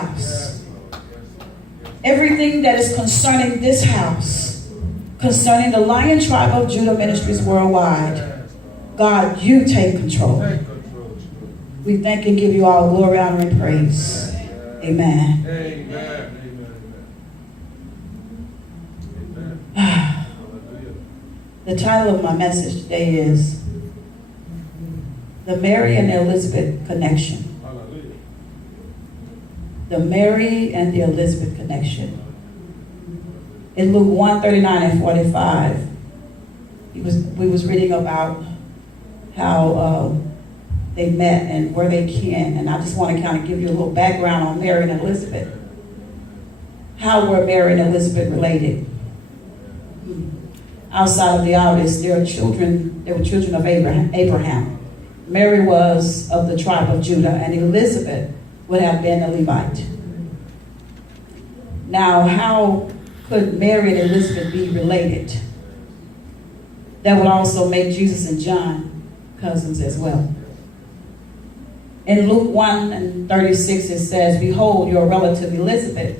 house. Everything that is concerning this house, concerning the Lion Tribe of Judah Ministries worldwide, God, you take control. We thank and give you all glory, honor, and praise. Amen. Amen. The title of my message today is The Mary and Elizabeth Connection. The Mary and the Elizabeth Connection. In Luke 1:39 and 45, we was reading about how they met and where they kin. And I just want to kind of give you a little background on Mary and Elizabeth. How were Mary and Elizabeth related? Outside of the obvious, they were children of Abraham. Mary was of the tribe of Judah, and Elizabeth would have been a Levite. Now, how could Mary and Elizabeth be related? That would also make Jesus and John cousins as well. In Luke 1:36, it says, "Behold, your relative Elizabeth,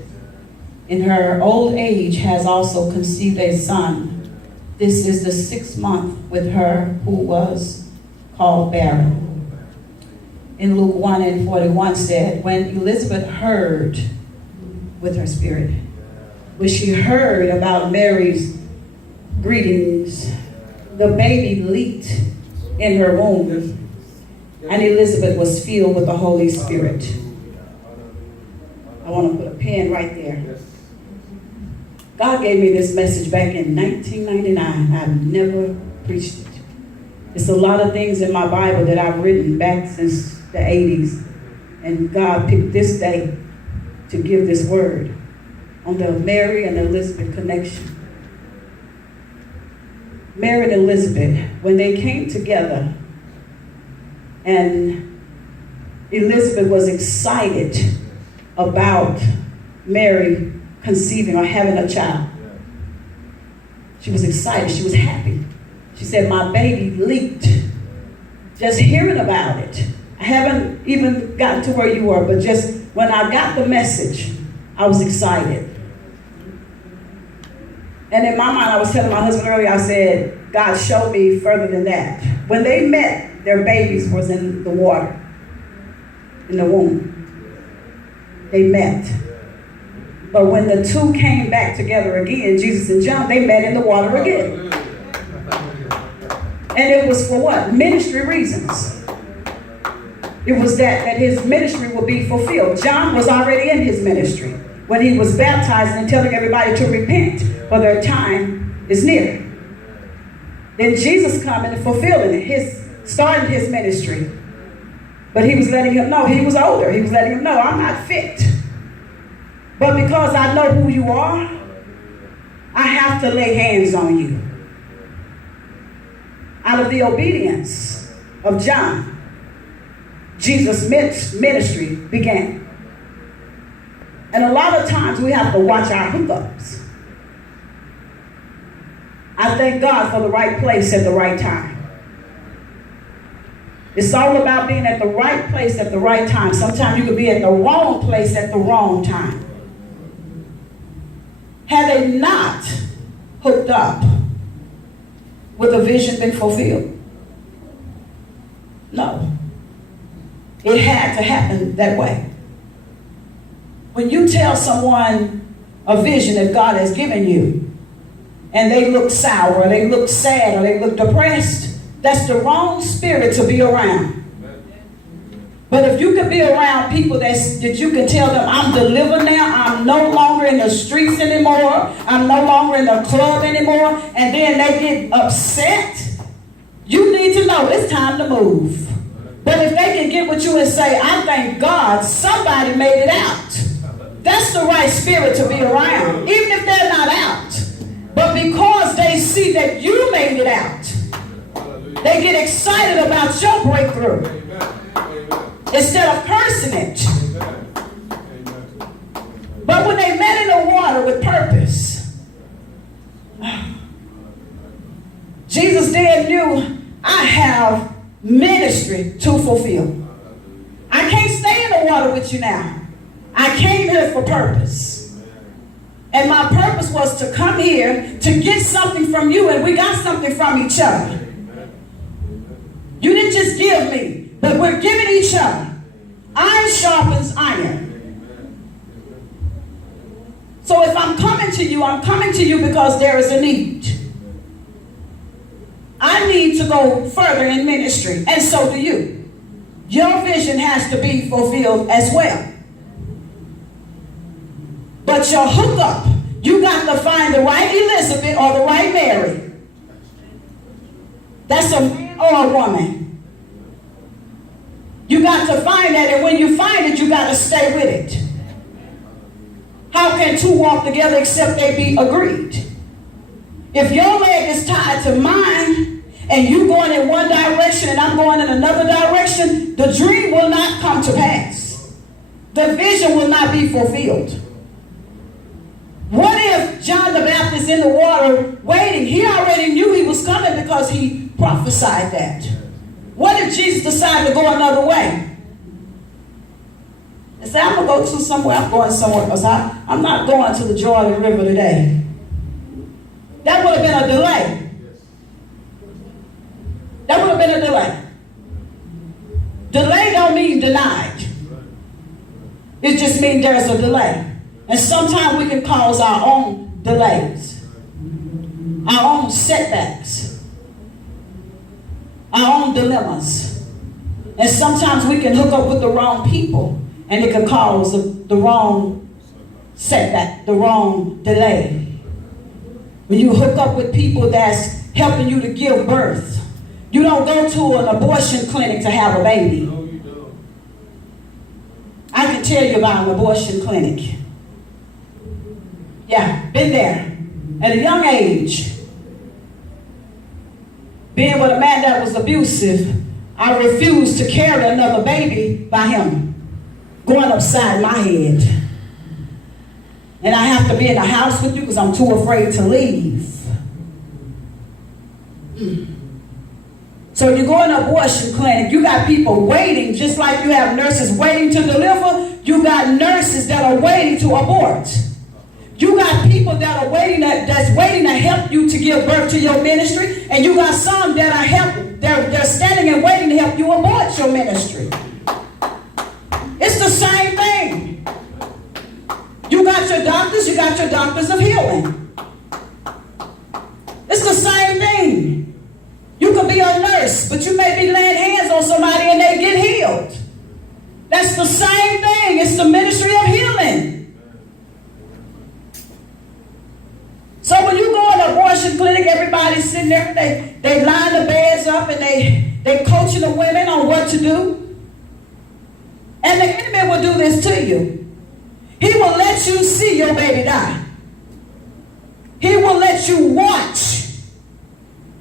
in her old age, has also conceived a son. This is the 6th month with her who was called barren." In Luke 1:41 said, "When Elizabeth heard with her spirit," when she heard about Mary's greetings, the baby leaped in her womb, and Elizabeth was filled with the Holy Spirit. I want to put a pin right there. God gave me this message back in 1999. I've never preached it. It's a lot of things in my Bible that I've written back since the 80s. And God picked this day to give this word on the Mary and Elizabeth connection. Mary and Elizabeth, when they came together, and Elizabeth was excited about Mary conceiving or having a child. She was excited. She was happy. She said, "My baby leaped." Just hearing about it. I haven't even gotten to where you were, but just when I got the message, I was excited. And in my mind, I was telling my husband earlier, I said, God showed me further than that. When they met, their babies was in the water, in the womb. They met. But when the two came back together again, Jesus and John, they met in the water again. And it was for what? Ministry reasons. It was that his ministry would be fulfilled. John was already in his ministry when he was baptized and telling everybody to repent, for their time is near. Then Jesus coming and fulfilling it, starting his ministry. But he was letting him know, he was older. He was letting him know, I'm not fit. But because I know who you are, I have to lay hands on you. Out of the obedience of John, Jesus' ministry began. And a lot of times we have to watch our hookups. I thank God for the right place at the right time. It's all about being at the right place at the right time. Sometimes you could be at the wrong place at the wrong time. Had they not hooked up, would the vision been fulfilled? No. It had to happen that way. When you tell someone a vision that God has given you, and they look sour, or they look sad, or they look depressed, that's the wrong spirit to be around. But if you can be around people that you can tell them, I'm delivered now, I'm no longer in the streets anymore, I'm no longer in the club anymore, and then they get upset, you need to know it's time to move. But if they can get with you and say, I thank God somebody made it out, that's the right spirit to be around, even if they're not out. But because they see that you made it out, they get excited about your breakthrough instead of cursing it. But when they met in the water with purpose, Jesus then knew, I have ministry to fulfill. I can't stay in the water with you now. I came here for purpose. And my purpose was to come here to get something from you, and we got something from each other. You didn't just give me, but we're giving each other. Iron sharpens iron. So if I'm coming to you, I'm coming to you because there is a need. I need to go further in ministry, and so do you. Your vision has to be fulfilled as well. But your hookup, you got to find the right Elizabeth or the right Mary. That's a man or a woman. You got to find that, and when you find it, you got to stay with it. How can two walk together except they be agreed? If your leg is tied to mine, and you going in one direction and I'm going in another direction, the dream will not come to pass. The vision will not be fulfilled. What if John the Baptist in the water waiting, he already knew he was coming because he prophesied that. What if Jesus decided to go another way? And say, I'm going to go to somewhere, I'm going somewhere because I'm not going to the Jordan River today. That would have been a delay. That would have been a delay. Delay don't mean denied. It just means there's a delay. And sometimes we can cause our own delays, our own setbacks, our own dilemmas. And sometimes we can hook up with the wrong people, and it can cause the wrong setback, the wrong delay. When you hook up with people that's helping you to give birth, you don't go to an abortion clinic to have a baby. No, you don't. I can tell you about an abortion clinic. Yeah, been there. At a young age, being with a man that was abusive, I refused to carry another baby by him going upside my head. And I have to be in the house with you because I'm too afraid to leave. So you go in an abortion clinic, you got people waiting, just like you have nurses waiting to deliver, you got nurses that are waiting to abort. You got people that are waiting, that's waiting to help you to give birth to your ministry, and you got some that are they're standing and waiting to help you abort your ministry. It's the same thing. You got your doctors of healing. It's the same thing. You could be a nurse, but you may be laying hands on somebody and they get healed. That's the same thing. It's the ministry of healing. So when you go in an abortion clinic, everybody's sitting there, they line the beds up and they coaching the women on what to do. And the enemy will do this to you. He will let you see your baby die. He will let you watch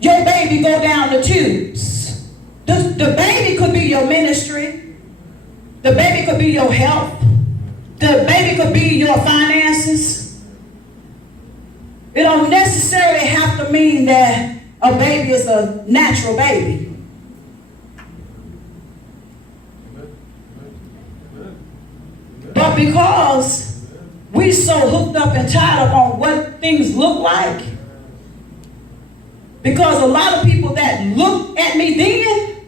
your baby go down the tubes. The baby could be your ministry. The baby could be your health. The baby could be your finances. It don't necessarily have to mean that a baby is a natural baby. But because we so hooked up and tied up on what things look like, because a lot of people that looked at me then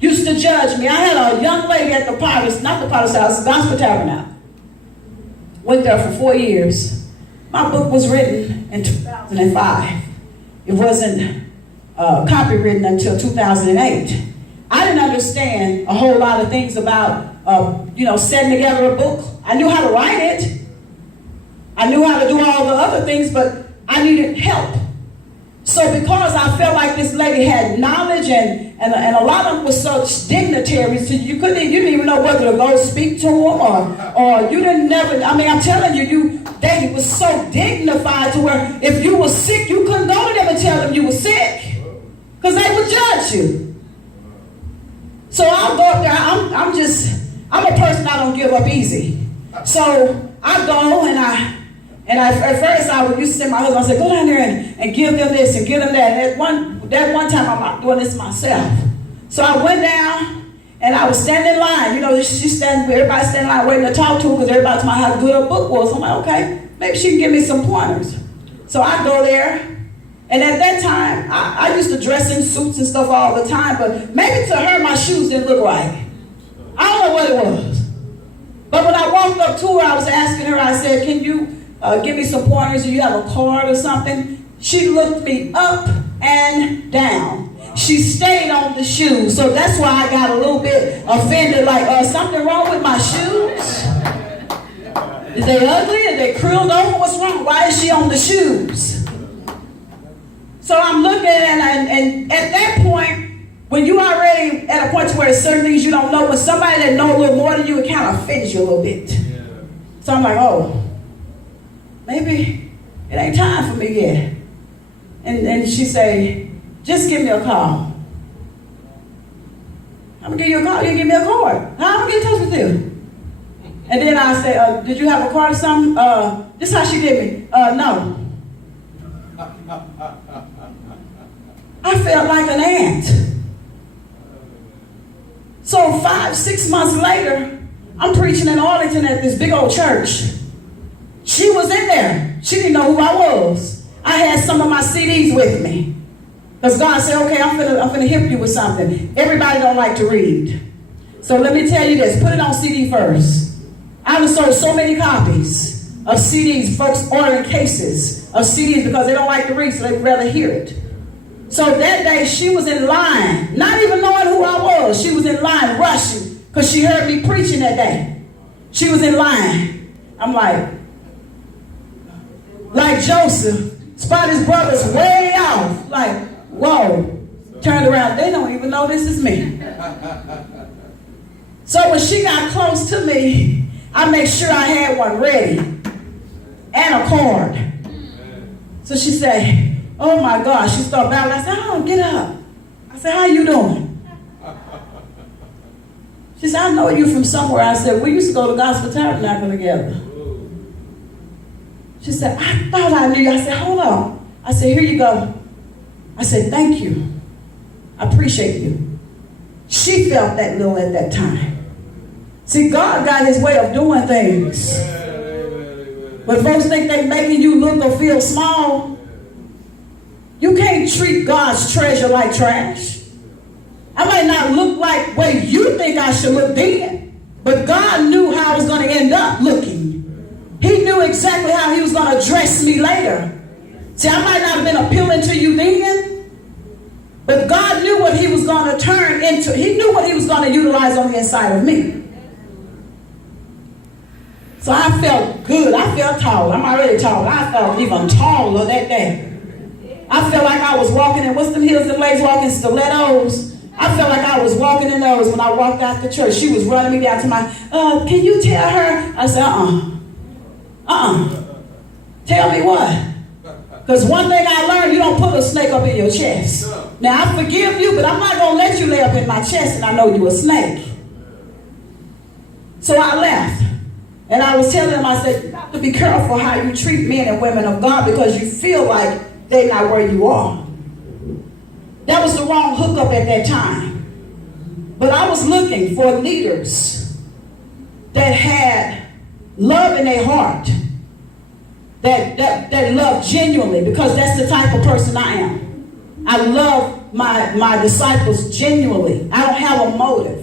used to judge me. I had a young lady at the Potter's, not the Potter's house, the Gospel Tabernacle. Went there for 4 years. My book was written in 2005. It wasn't copywritten until 2008. I didn't understand a whole lot of things about, setting together a book. I knew how to write it. I knew how to do all the other things, but I needed help. So because I felt like this lady had knowledge and a lot of them were such dignitaries, so you didn't even know whether to go speak to them or you didn't never, I'm telling you, they was so dignified to where if you were sick, you couldn't go to them and tell them you were sick because they would judge you. So I'll go up there, I'm a person I don't give up easy. So I go and at first I would used to say to my husband, I said, go down there and give them this and give them that. And that one time I'm not doing this myself. So I went down And I was standing in line. You know, everybody standing in line waiting to talk to her because everybody told me how good her book was. I'm like, okay, maybe she can give me some pointers. So I go there. And at that time, I used to dress in suits and stuff all the time, but maybe to her, my shoes didn't look right. I don't know what it was. But when I walked up to her, I was asking her, I said, can you give me some pointers? Do you have a card or something? She looked me up and down. She stayed on the shoes. So that's why I got a little bit offended, like, something wrong with my shoes? Is they ugly? Is they curled over? What's wrong? Why is she on the shoes? So I'm looking, and at that point, when you already at a point where there's certain things you don't know, when somebody that knows a little more than you, it kind of offends you a little bit. Yeah. So I'm like, oh, maybe it ain't time for me yet. And she say, just give me a call. I'm going to give you a call. You give me a card. How am I going to get in touch with you? And then I say, did you have a card or something? This is how she did me. No. I felt like an ant. So 5-6 months later, I'm preaching in Arlington at this big old church. She was in there. She didn't know who I was. I had some of my CDs with me. Because God said, okay, I'm gonna hit you with something. Everybody don't like to read. So let me tell you this, put it on CD first. I have sold so many copies of CDs, folks ordering cases of CDs because they don't like to read, so they'd rather hear it. So that day, she was in line, not even knowing who I was. She was in line rushing because she heard me preaching that day. She was in line. I'm like Joseph, spot his brothers way off. Like, whoa. Turned around, they don't even know this is me. So when she got close to me, I made sure I had one ready and a card. So she said, oh my God, she started battling. I said, oh, get up. I said, how you doing? She said, I know you from somewhere. I said, we used to go to Gospel Tabernacle together. She said, I thought I knew you. I said, hold on. I said, here you go. I said, thank you. I appreciate you. She felt that little at that time. See, God got his way of doing things. But folks think they're making you look or feel small. You can't treat God's treasure like trash. I might not look like where you think I should look then, but God knew how I was going to end up looking. He knew exactly how he was going to dress me later. See, I might not have been appealing to you then, but God knew what he was going to turn into. He knew what he was going to utilize on the inside of me. So I felt good. I felt tall. I'm already tall. I felt even taller that day. I felt like I was walking in, what's them heels and legs walking, stilettos? I felt like I was walking in those when I walked out the church. She was running me down to my, can you tell her? I said, Tell me what? Because one thing I learned, you don't put a snake up in your chest. Now, I forgive you, but I'm not going to let you lay up in my chest and I know you're a snake. So I left. And I was telling them, I said, you have to be careful how you treat men and women of God because you feel like they're not where you are. That was the wrong hookup at that time. But I was looking for leaders that had love in their heart, that love genuinely, because that's the type of person I am. I love my disciples genuinely. I don't have a motive.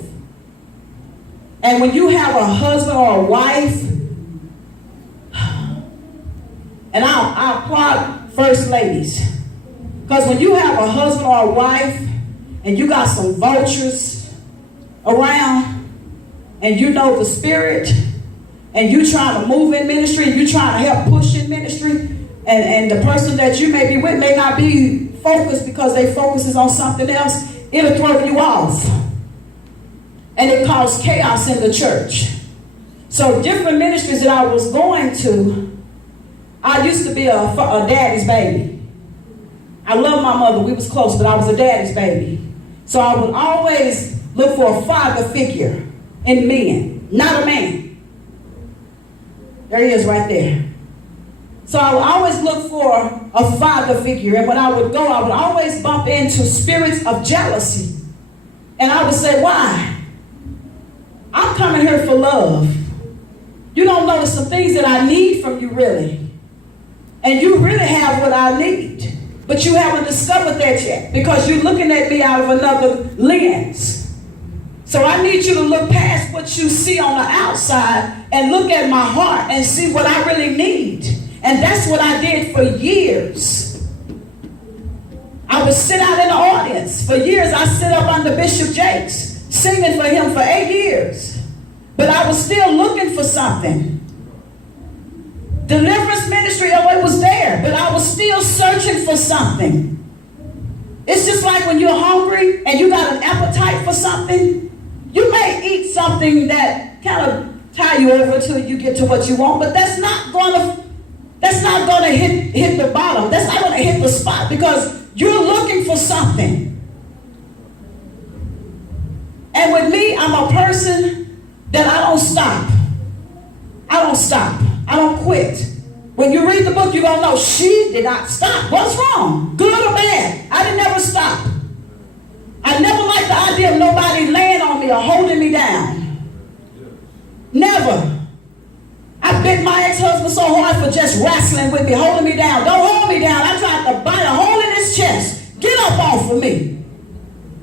And when you have a husband or a wife, and I applaud first ladies, because when you have a husband or a wife and you got some vultures around and you know the spirit and you trying to move in ministry and you trying to help push in ministry, and the person that you may be with may not be focused because they focuses on something else, it'll throw you off. And it caused chaos in the church. So different ministries that I was going to, I used to be a daddy's baby. I love my mother. We was close, but I was a daddy's baby. So I would always look for a father figure in men, not a man. There he is right there. So I would always look for a father figure. And when I would go, I would always bump into spirits of jealousy. And I would say, why? I'm coming here for love. You don't notice some things that I need from you, really. And you really have what I need. But you haven't discovered that yet because you're looking at me out of another lens. So I need you to look past what you see on the outside and look at my heart and see what I really need. And that's what I did for years. I would sit out in the audience. For years, I sit up under Bishop Jakes, singing for him for 8 years. But I was still looking for something. Deliverance ministry, oh, it was there, but I was still searching for something. It's just like when you're hungry and you got an appetite for something, you may eat something that kind of tie you over till you get to what you want, but that's not gonna hit the bottom. That's not gonna hit the spot because you're looking for something. And with me, I'm a person that I don't stop. I don't stop. I don't quit. When you read the book, you're gonna know she did not stop. What's wrong? Good or bad? I didn't never stop. I never liked the idea of nobody laying on me or holding me down. Never. I bit my ex-husband so hard for just wrestling with me, holding me down. Don't hold me down. I tried to bite a hole in his chest. Get up off of me.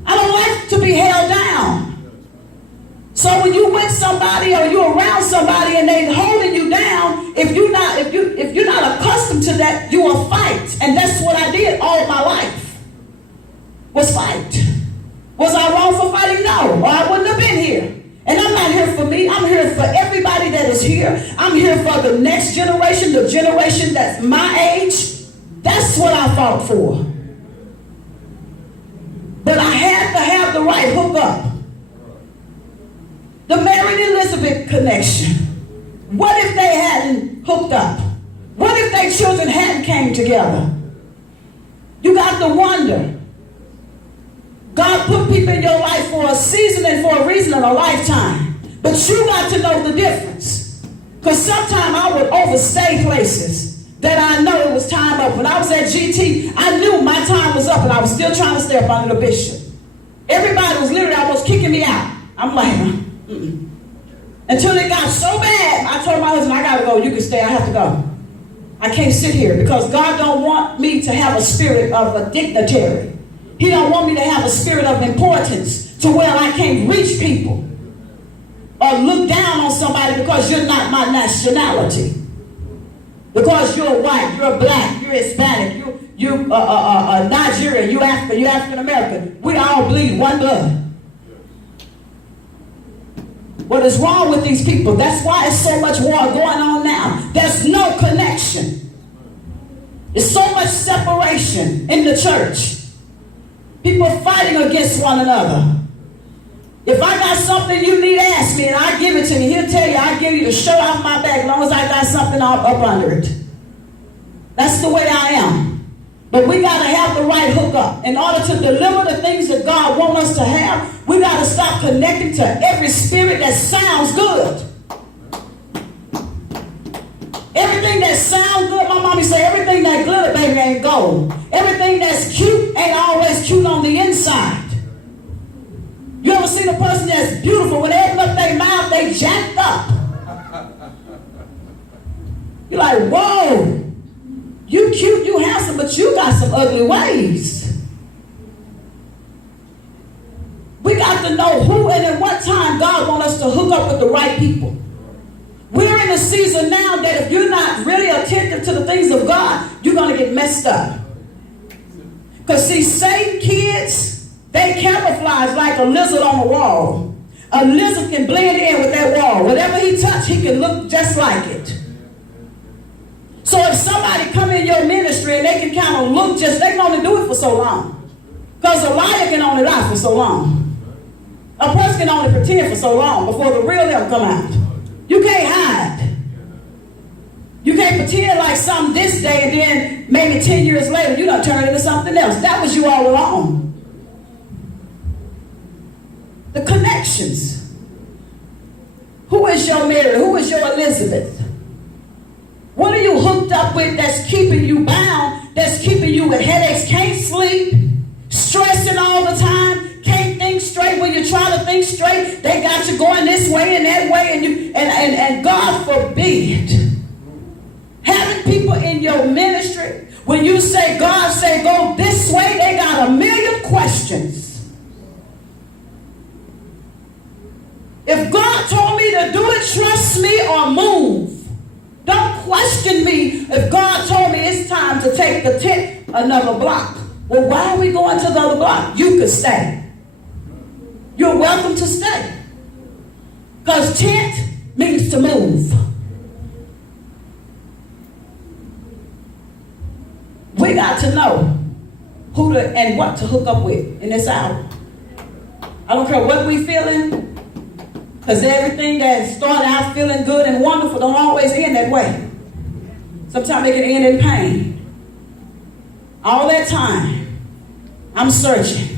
I don't like to be held down. So when you with somebody or you're around somebody and they holding you down, if you're not accustomed to that, you will fight. And that's what I did all my life. Was fight. Was I wrong for fighting? No. Or I wouldn't have been here. And I'm not here for me. I'm here for everybody that is here. I'm here for the next generation, the generation that's my age. That's what I fought for. But I had to have the right hookup. The Mary and Elizabeth connection. What if they hadn't hooked up? What if their children hadn't came together? You got to wonder. God put people in your life for a season and for a reason and a lifetime. But you got to know the difference. Because sometimes I would overstay places that I know it was time up. When I was at GT, I knew my time was up and I was still trying to stay up under the bishop. Everybody was literally almost kicking me out. I'm like, mm-mm. Until it got so bad, I told my husband, I got to go. You can stay. I have to go. I can't sit here because God don't want me to have a spirit of a dignitary. He don't want me to have a spirit of importance to where I can't reach people or look down on somebody because you're not my nationality. Because you're white, you're black, you're Hispanic, you're Nigerian, you're African American. We all bleed one blood. What is wrong with these people? That's why there's so much war going on now. There's no connection. There's so much separation in the church. People fighting against one another. If I got something you need, ask me and I give it to you. He'll tell you, I give you the shirt off my back as long as I got something up under it. That's the way I am. But we got to have the right hookup. In order to deliver the things that God wants us to have, we got to stop connecting to every spirit that sounds good. Everything that sounds good, my mommy say, everything that glitter, baby, ain't gold. Everything that's cute ain't always cute on the inside. You ever seen a person that's beautiful, when they open up their mouth, they jacked up. You're like, whoa. You cute, you handsome, but you got some ugly ways. We got to know who and at what time God wants us to hook up with the right people. We're in a season now that if you're not really attentive to the things of God, you're going to get messed up. Because see, Satan kids, they camouflage like a lizard on a wall. A lizard can blend in with that wall. Whatever he touch, he can look just like it. So if somebody come in your ministry and they can kind of look just, they can only do it for so long. Because a liar can only lie for so long. A person can only pretend for so long before the real them come out. You can't hide. You can't pretend like something this day and then maybe 10 years later you done turn into something else. That was you all along. The connections. Who is your Mary? Who is your Elizabeth? What are you hooked up with that's keeping you bound, that's keeping you with headaches, can't sleep, stressing all the time, can't think straight? straight. When you're trying to think straight, they got you going this way and that way, and God forbid having people in your ministry, when you say God say go this way, they got a million questions. If God told me to do it, trust me or move. Don't question me if God told me it's time to take the tent another block. Well, why are we going to the other block? You could stay. You're welcome to stay. Because tent means to move. We got to know who to and what to hook up with in this hour. I don't care what we feeling. Because everything that started out feeling good and wonderful don't always end that way. Sometimes it can end in pain. All that time, I'm searching.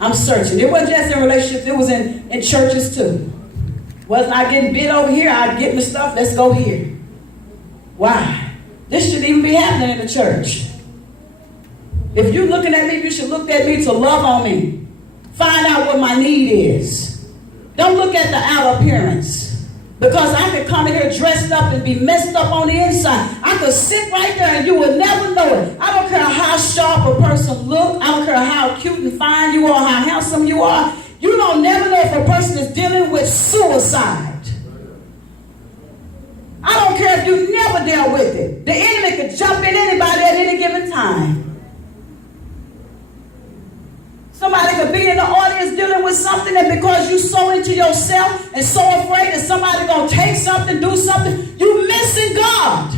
It wasn't just in relationships, it was in churches too. Wasn't I getting bit over here? I'd get my stuff, let's go here. Why? This shouldn't even be happening in the church. If you're looking at me, you should look at me to love on me. Find out what my need is. Don't look at the outer appearance. Because I could come in here dressed up and be messed up on the inside. I could sit right there and you would never know it. I don't care how sharp a person looks. I don't care how cute and fine you are, how handsome you are. You don't never know if a person is dealing with suicide. I don't care if you never dealt with it. The enemy could jump in anybody at any given time. Somebody could be in the audience dealing with something, and because you so into yourself and so afraid that somebody going to take something, do something, you missing God.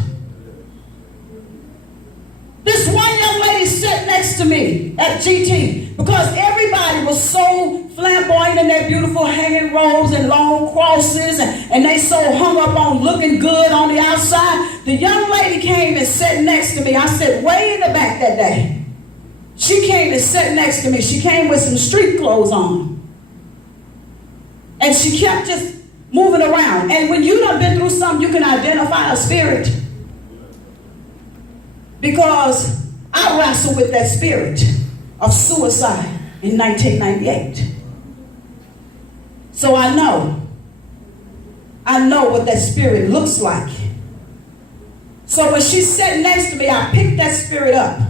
This one young lady sat next to me at GT because everybody was so flamboyant in their beautiful hanging robes and long crosses, and they so hung up on looking good on the outside. The young lady came and sat next to me. I sat way in the back that day. She came and sat next to me. She came with some street clothes on. And she kept just moving around. And when you done been through something, you can identify a spirit. Because I wrestled with that spirit of suicide in 1998. So I know what that spirit looks like. So when she sat next to me, I picked that spirit up.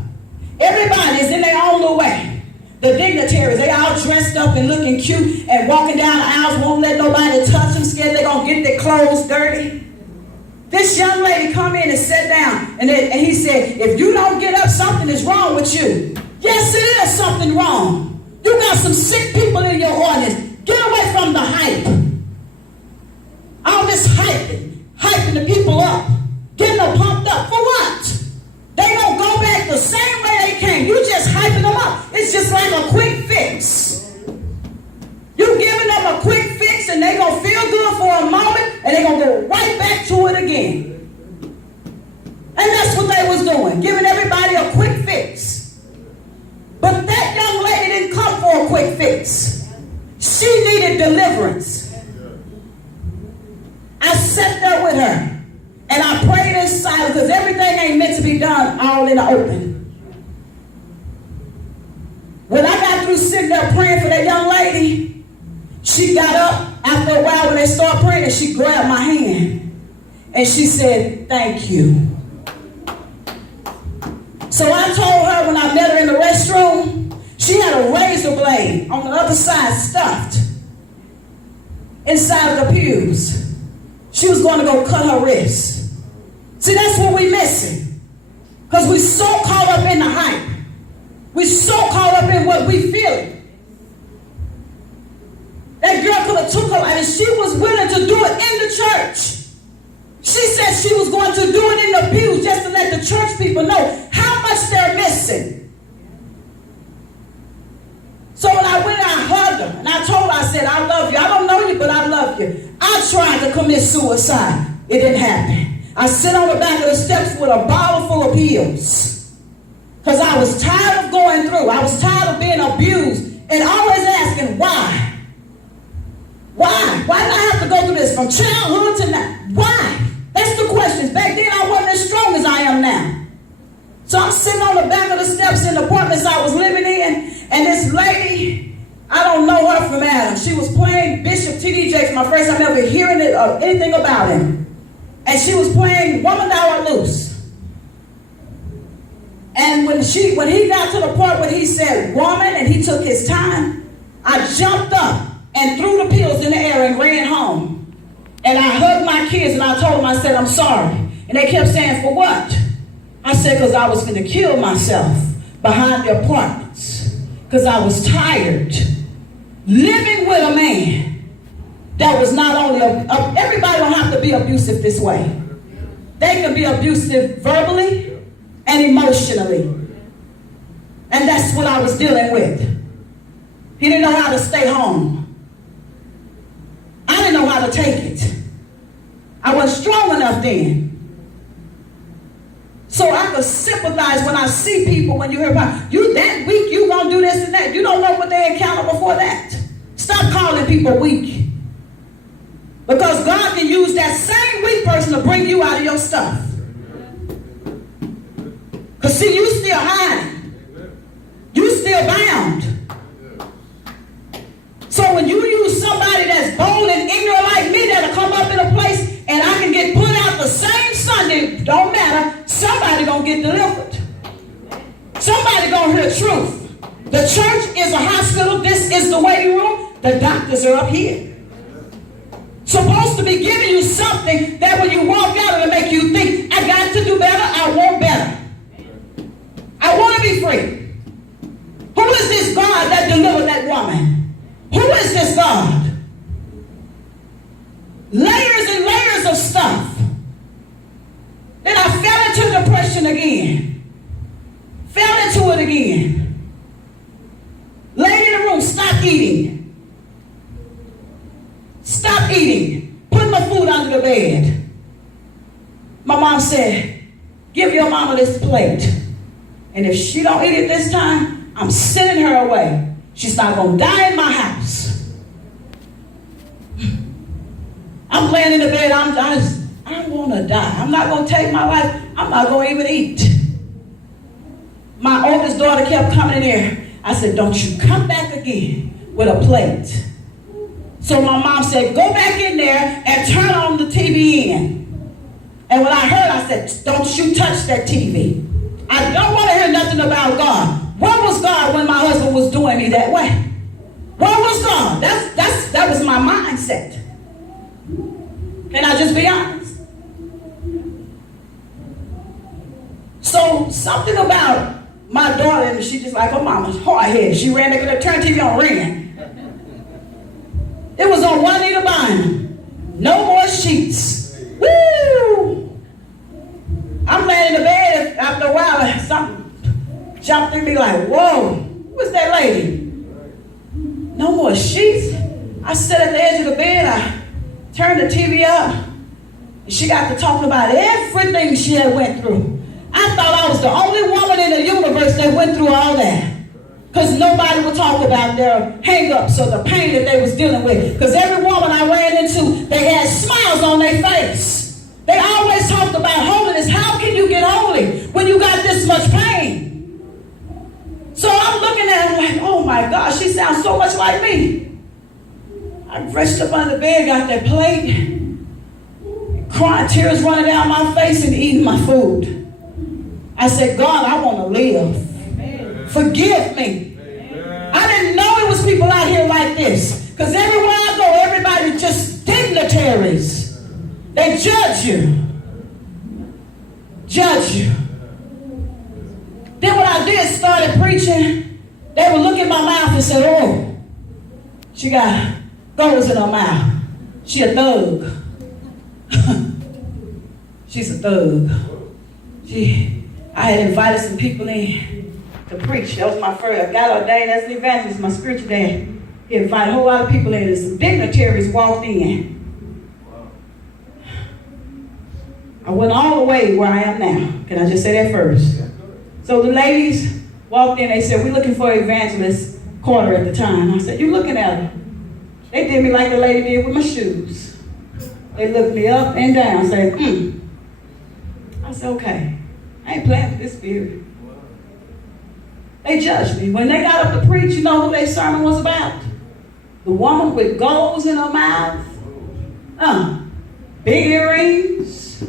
Everybody is in their own little way. The dignitaries, they all dressed up and looking cute and walking down the aisles, won't let nobody touch them, scared they're going to get their clothes dirty. This young lady come in and sat down, and he said, if you don't get up, something is wrong with you. Yes, it is something wrong. You got some sick people in your audience. Get away from the hype. All this hyping the people up, getting them pumped up. For what? They don't go back the same way they came. You just hyping them up. It's just like a quick fix. You giving them a quick fix and they going to feel good for a moment and they going to go right back to it again. And that's what they was doing, giving everybody a quick fix. But that young lady didn't come for a quick fix. She needed deliverance. I sat there with her. And I prayed in silence because everything ain't meant to be done all in the open. When I got through sitting there praying for that young lady, she got up after a while when they started praying and she grabbed my hand. And she said, thank you. So I told her when I met her in the restroom, she had a razor blade on the other side stuffed inside of the pews. She was going to go cut her wrist. See, that's what we missing. Because we so caught up in the hype. We so caught up in what we feel. That girl could have took her life and she was willing to do it in the church. She said she was going to do it in the pews just to let the church people know how much they're missing. So when I went, I hugged her and I told her, I said, I love you. I don't know you, but I love you. I tried to commit suicide. It didn't happen. I sit on the back of the steps with a bottle full of pills. Because I was tired of going through. I was tired of being abused. And always asking, why? Why? Why did I have to go through this from childhood to now? Why? That's the questions. Back then I wasn't as strong as I am now. So I'm sitting on the back of the steps in the apartments I was living in. And this lady I don't know her from Adam. She was playing Bishop T.D. Jakes, my first time ever hearing it or anything about him. And she was playing Woman Thou Art Loose. And when he got to the part when he said woman and he took his time, I jumped up and threw the pills in the air and ran home. And I hugged my kids and I told them, I said, I'm sorry. And they kept saying, for what? I said, because I was going to kill myself behind the apartments. Because I was tired living with a man that was not only, everybody don't have to be abusive this way. They can be abusive verbally and emotionally. And that's what I was dealing with. He didn't know how to stay home. I didn't know how to take it. I wasn't strong enough then. So I could sympathize when I see people, when you hear about, you that weak, you gonna do this and that. You don't know what they encountered before that. Stop calling people weak. Because God can use that same weak person to bring you out of your stuff. Because see, you still hiding. You still bound. So when you use somebody that's bold and ignorant like me that'll come up in a place and I can get put out the same Sunday, don't matter, somebody gonna get delivered. Somebody gonna hear truth. The church is a hospital. This is the waiting room. The doctors are up here. Supposed to be giving you something that when you walk out it'll make you think, I got to do better, I want better. I want to be free. Who is this God that delivered that woman? Who is this God? Layers and layers of stuff. Then I fell into depression again. Fell into it again. Laid in the room, stop eating. Stop eating. Put my food under the bed. My mom said, give your mama this plate. And if she don't eat it this time, I'm sending her away. She's not going to die in my house. I'm laying in the bed. I want to die. I'm not going to take my life. I'm not going to even eat. My oldest daughter kept coming in there. I said, don't you come back again with a plate. So my mom said, go back in there and turn on the TV in. And when I heard, I said, don't you touch that TV. I don't want to hear nothing about God. Where was God when my husband was doing me that way? Where was God? That was my mindset. Can I just be honest? So something about my daughter, and she just like her mama's hard-headed. She ran to turn TV on, ran. It was on Juanita Bynum. No more sheets. Woo! I'm laying in the bed. After a while, something jumped in me like, whoa, who's that lady? No more sheets. I sat at the edge of the bed. I turned the TV up. And she got to talking about everything she had went through. I thought I was the only woman in the universe that went through all that. Because nobody would talk about their hang-ups or the pain that they was dealing with. Because every woman I ran into, they had smiles on their face. They always talked about holiness. How can you get holy when you got this much pain? So I'm looking at her like, oh my gosh, she sounds so much like me. I reached up under the bed, got that plate, crying, tears running down my face and eating my food. I said, God, I want to live. Amen. Forgive me. Amen. I didn't know it was people out here like this. Because everywhere I go, everybody just dignitaries. They judge you. Judge you. Then when I did started preaching, they would look in my mouth and say, oh, she got goals in her mouth. She a thug. She's a thug. I had invited some people in to preach. That was my first. I got ordained as an evangelist, my spiritual dad. He invited a whole lot of people in. And some dignitaries walked in. I went all the way where I am now. Can I just say that first? So the ladies walked in. They said, we're looking for evangelist Carter at the time. I said, you looking at her? They did me like the lady did with my shoes. They looked me up and down, said, I said, okay. I ain't playing with this spirit. They judged me. When they got up to preach, you know who their sermon was about? The woman with goals in her mouth. Big earrings.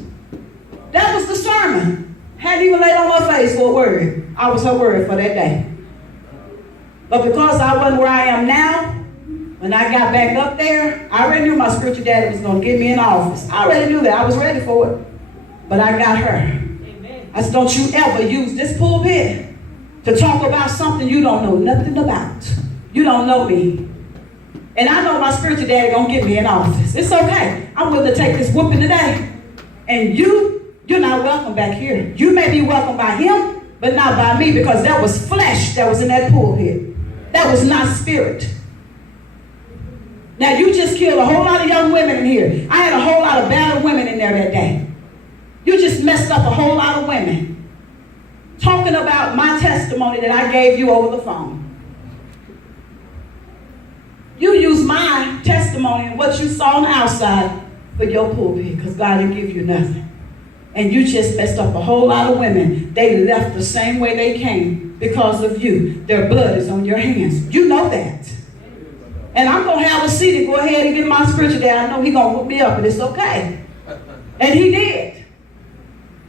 That was the sermon. Hadn't even laid on her face for a word. I was her word for that day. But because I wasn't where I am now, when I got back up there, I already knew my spiritual daddy was going to get me in office. I already knew that. I was ready for it. But I got her. Amen. I said, don't you ever use this pulpit to talk about something you don't know nothing about. You don't know me. And I know my spiritual daddy going to get me in office. It's okay. I'm willing to take this whooping today. And you're not welcome back here. You may be welcome by him, but not by me, because that was flesh that was in that pulpit. That was not spirit. Now, you just killed a whole lot of young women in here. I had a whole lot of battered women in there that day. You just messed up a whole lot of women. Talking about my testimony that I gave you over the phone. You use my testimony and what you saw on the outside for your pulpit, because God didn't give you nothing. And you just messed up a whole lot of women. They left the same way they came because of you. Their blood is on your hands. You know that. And I'm going to have a seat and go ahead and get my spiritual dad. I know he's going to whoop me up, and it's okay. And he did.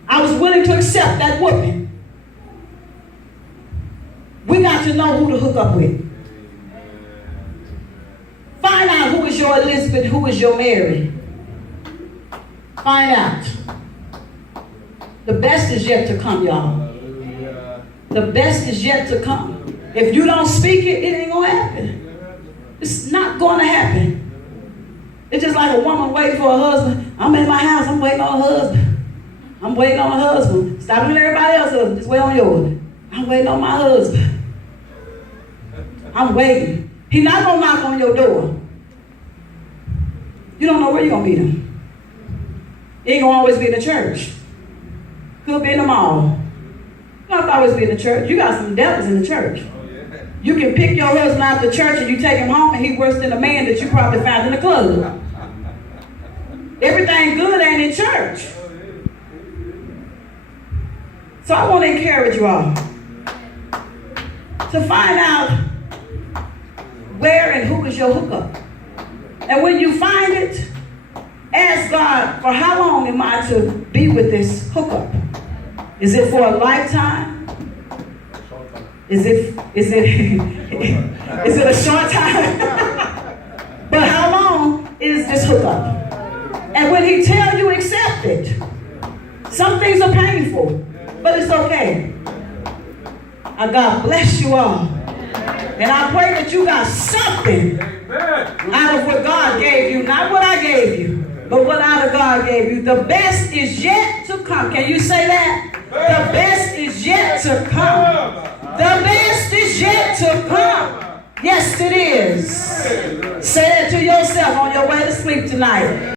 I was willing to accept that whooping. We got to know who to hook up with. Find out who is your Elizabeth, who is your Mary. Find out. The best is yet to come, y'all. The best is yet to come. If you don't speak it, it ain't going to happen. It's not going to happen. It's just like a woman waiting for a husband. I'm in my house. I'm waiting on a husband. I'm waiting on a husband. Stop doing everybody else up. Just wait on yours. I'm waiting on my husband. I'm waiting. He's not going to knock on your door. You don't know where you're going to meet him. He ain't going to always be in the church. Could be in the mall. You don't have to always be in the church. You got some devils in the church. You can pick your husband out of the church and you take him home, and he's worse than the man that you probably found in the club. Everything good ain't in church. So I want to encourage you all to find out where and who is your hookup. And when you find it, ask God, for how long am I to be with this hookup? Is it for a lifetime? Is it a short time? But how long is this hookup? And when he tells you, accept it. Some things are painful, but it's okay. God bless you all. And I pray that you got something out of what God gave you. Not what I gave you, but what out of God gave you. The best is yet to come. Can you say that? The best is yet to come. The best is yet to come. Yes, it is. Say it to yourself on your way to sleep tonight.